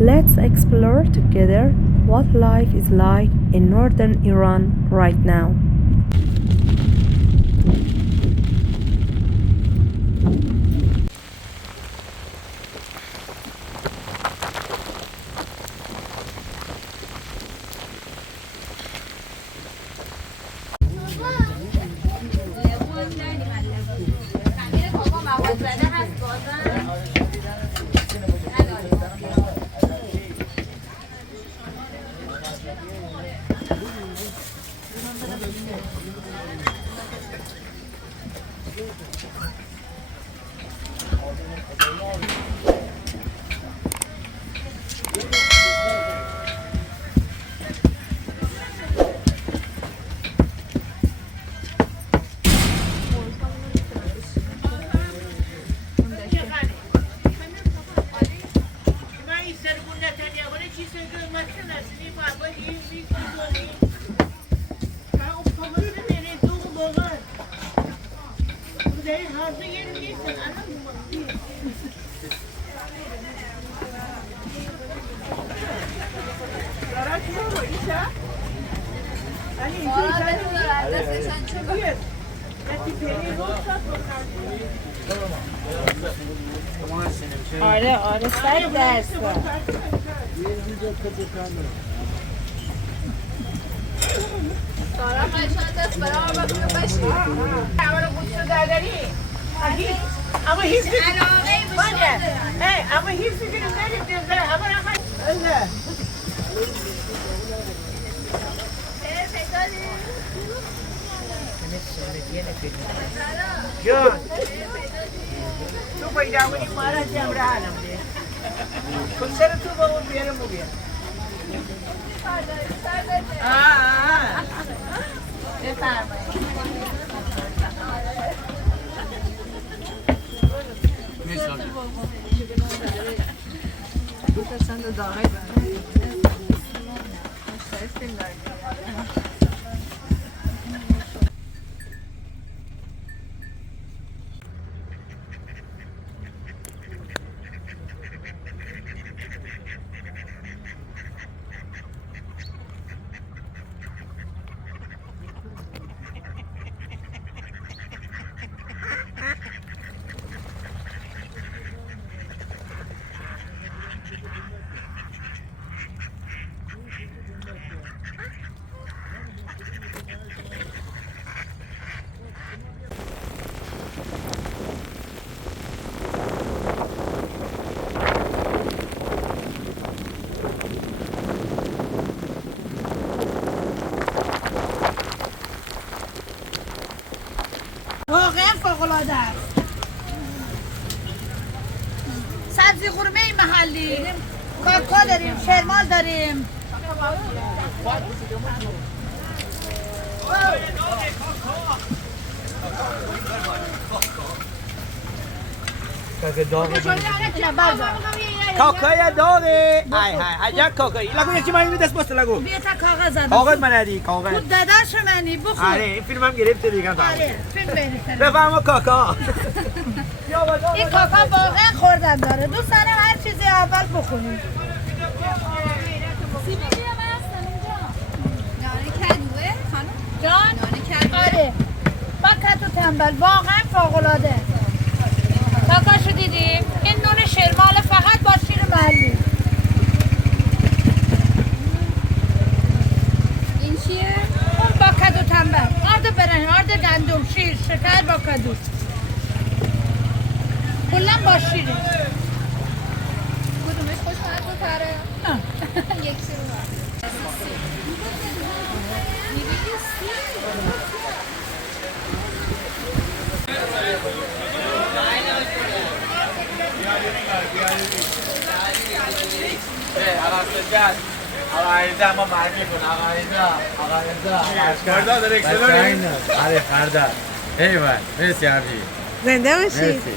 Let's explore together what life is like in northern Iran right now. آره صد درصد سارا قشنگ دست برام بگو باشی. اما گوشت دادری. اما هیچ اما هیچ چیزی نمی‌دید. اما نه. جان تو پیدا کنی مارا جمع رانم ده. کسر تو با اون بیارم بیار. واقعا فوق‌العاده است. سبزی قورمه محلی، کاکا داریم، شرمال داریم. کاکای داغه ای عجب کاکایی لگو یکی من دست بسته لگو بیا تا کاغذ دادم کاغذ من ندی کاغذ خود داداش منی بخور آره این فیلم هم گرفته دیگه آره فیلم بریسته بفرما کاکا این کاکا واقعا خوردن داره دوست دارم هر چیزی اول بخوریم سیبی بیا من هستم اینجا. نانه کدوه خانم؟ جان؟ نانه کدوه؟ آره با کدو تنبل واقعا فوق‌العاده کاکاشو دیدیم این نون شرمال فقط با شیر محلی این چیه؟ اون با کدو تنبل آرد برنج آرد گندم شیر شکر با کدو کلا با شیره کدومش خوشمزه‌تره؟ نه یکی رو آقایزه ما مرگی کن آقایزه خردار داره اکسلوری آره خردار ایوان مرسی عبدی زنده باشی مرسی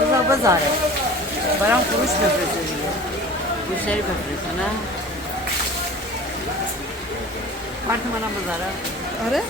بذار بذاره برام فروش بفرسته دیگه گوشتری بفرسته نه کارت منم بذاره آره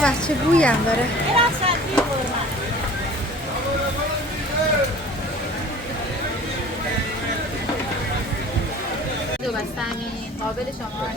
به چه بویی هم داره. دو بستنی قابل شما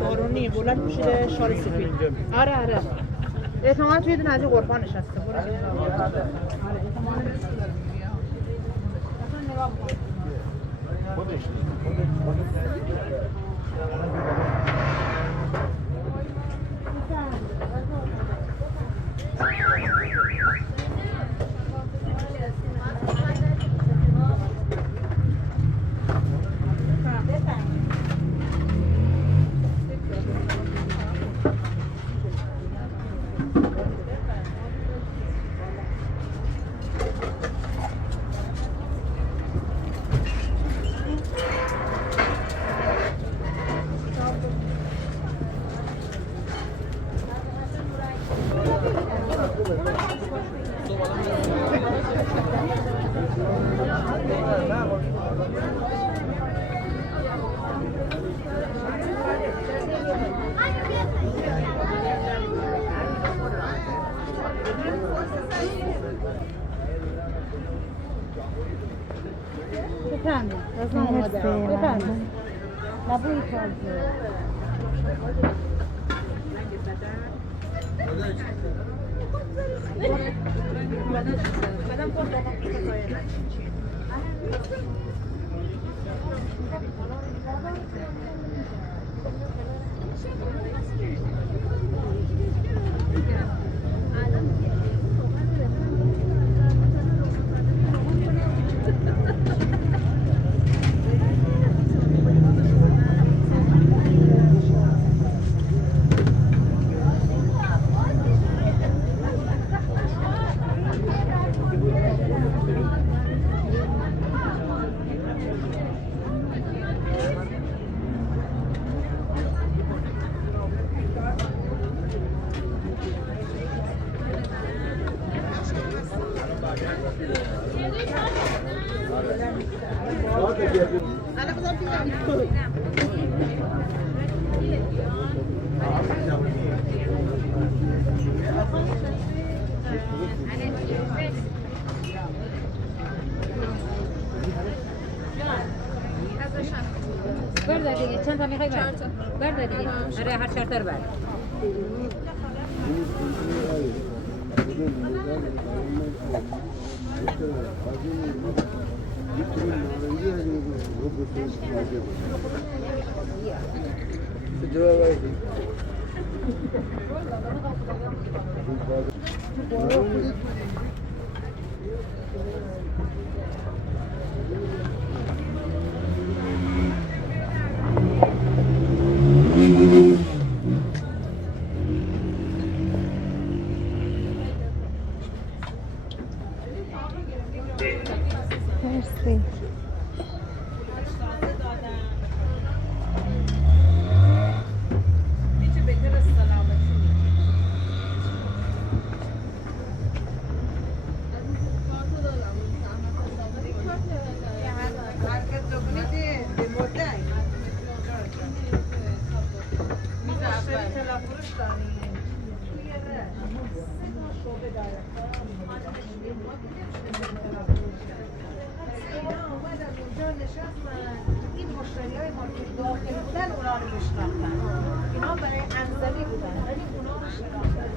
بارونی بلند میشه شال سفید. آره احتمالاً توی دونه از این قرفا نشسته. بفرمایید رزم اومده بفرمایید لبوی تازه برده دیگه چند تا میخوای برد؟ برده دیگه آره هر چهار تا رو برد مرسی. این مشتریای ما که داخل بودن اونا رو میشناختن اینا برای انزلی بودن ولی اونا رو شناختن